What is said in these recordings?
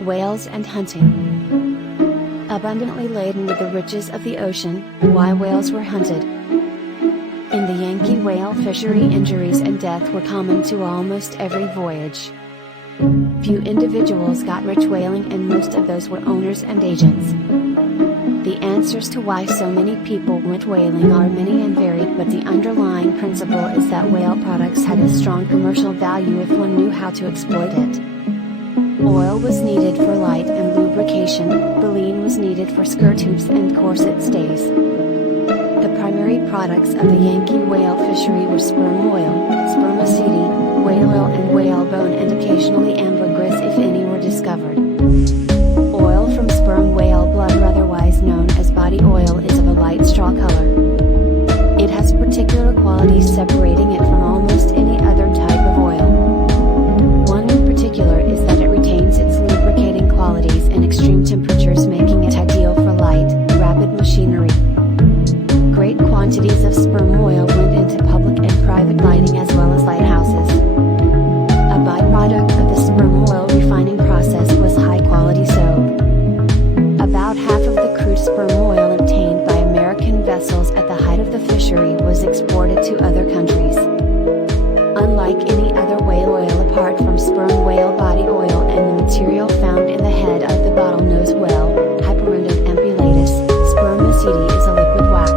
Whales and hunting. Abundantly laden with the riches of the ocean, why whales were hunted. In the Yankee whale fishery, injuries and death were common to almost every voyage. Few individuals got rich whaling, and most of those were owners and agents. The answers to why so many people went whaling are many and varied, but the underlying principle is that whale products had a strong commercial value if one knew how to exploit it. Oil was needed for light and lubrication, baleen was needed for skirt tubes and corset stays. The primary products of the Yankee whale fishery were sperm oil, spermaceti, whale oil and whalebone, and occasionally ambergris if any were discovered. Oil from sperm whale blubber, otherwise known as body oil, is of a light straw color. It has particular qualities separating it from almost any other type of oil. One in particular is that it retains its lubricating qualities in extreme temperatures, making it ideal for light, rapid machinery. Great quantities of sperm oil went into public and private lighting as well as lighthouses. A byproduct of the sperm oil refining process was high-quality soap. About half of the crude sperm oil obtained by American vessels at the height of the fishery was exported to other countries. Unlike any other whale oil apart from sperm whale body oil and the material found in the head of the bottlenose whale, Hyperindus ampullatus, spermaceti is a liquid wax.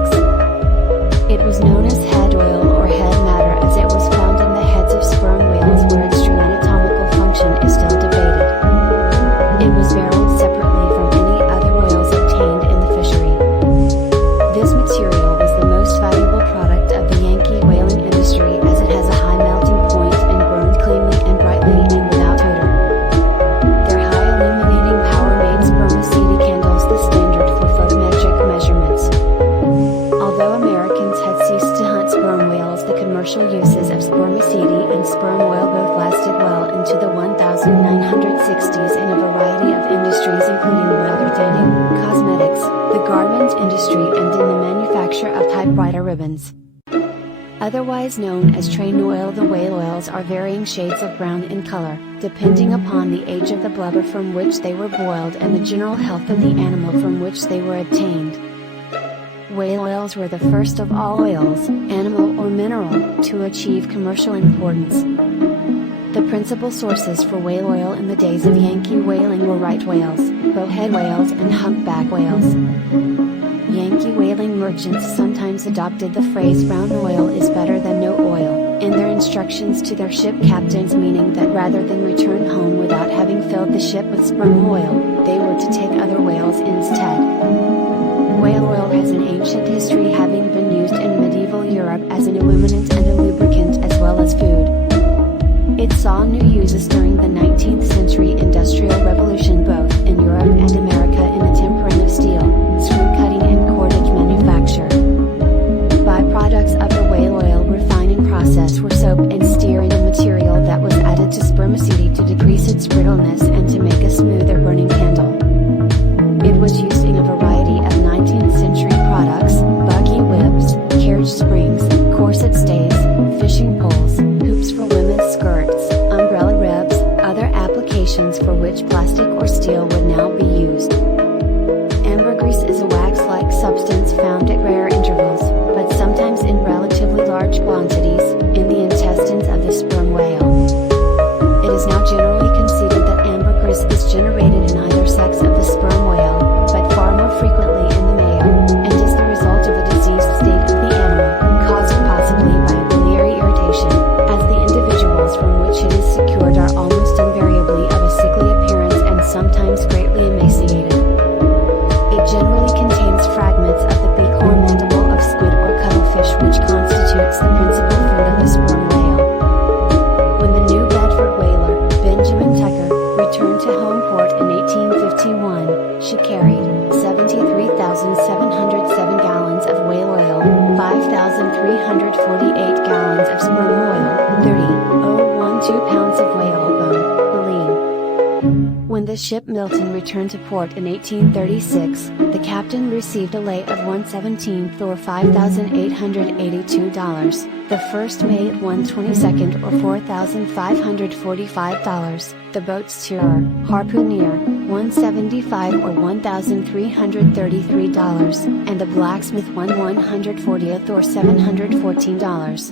It was known as head oil or head matter as it was found in the heads of sperm whales, where its true anatomical function is still debated. It was barreled separately from any other oils obtained in the fishery. This material was the most valuable product of the Yankee whaling industry, as it has a high melting point and burned cleanly and brightly and without odor. Their high illuminating power made spermaceti candles the standard for photometric measurements. Although Americans had ceased to hunt sperm whales, the commercial uses of spermaceti and sperm oil both lasted well into the 1960s in a variety of industries, including leather tanning, cosmetics, the garment industry, and in the manufacture of typewriter ribbons. Otherwise known as train oil, the whale oils are varying shades of brown in color, depending upon the age of the blubber from which they were boiled and the general health of the animal from which they were obtained. Whale oils were the first of all oils, animal or mineral, to achieve commercial importance. The principal sources for whale oil in the days of Yankee whaling were right whales, bowhead whales, and humpback whales. Yankee whaling merchants sometimes adopted the phrase "brown oil is better than no oil" in their instructions to their ship captains, meaning that rather than return home without having filled the ship with sperm oil, they were to take other whales instead. Whale oil has an ancient history, having been used in medieval Europe as an illuminant and a lubricant as well as food. It saw new uses during the 19th century Industrial Revolution, both in Europe and America, in the tempering of steel, screw cutting, and cordage manufacture. Byproducts of the whale oil refining process were soap and stearine, a material that was added to spermaceti to decrease its brittleness and to make a smoother burning candle. It was used in a variety of 19th century products: buggy whips, carriage springs, corset stays, fishing poles, hoops for women's skirts, umbrella ribs, other applications for which plastic or steel would now be used. Ambergris is a wax-like substance found at rare intervals, but sometimes in relatively large quantities, in the intestines of the sperm whale. It is now generally conceded that ambergris is generated in either sex of the sperm whale, but far more frequently in the male, and is the result of a diseased state of the animal, caused possibly by biliary irritation, as the individuals from which it is secured are almost invariably of a sickly appearance and sometimes greatly emaciated. It generally contains fragments of the beak or mandible of squid or cuttlefish, which constitutes the principal food of the sperm whale. When the New Bedford whaler, Benjamin Tucker, returned to home port in 1851, she carried 73,707 gallons of whale oil, 5,348 gallons of sperm oil, 30,012 pounds of whalebone, baleen. When the ship Milton returned to port in 1836, the captain received a lay of 1/17 or $5,882, the first mate 1/22 or $4,545, the boat's steerer, harpooner, 175 or $1,333, and the blacksmith 1/140th or $714.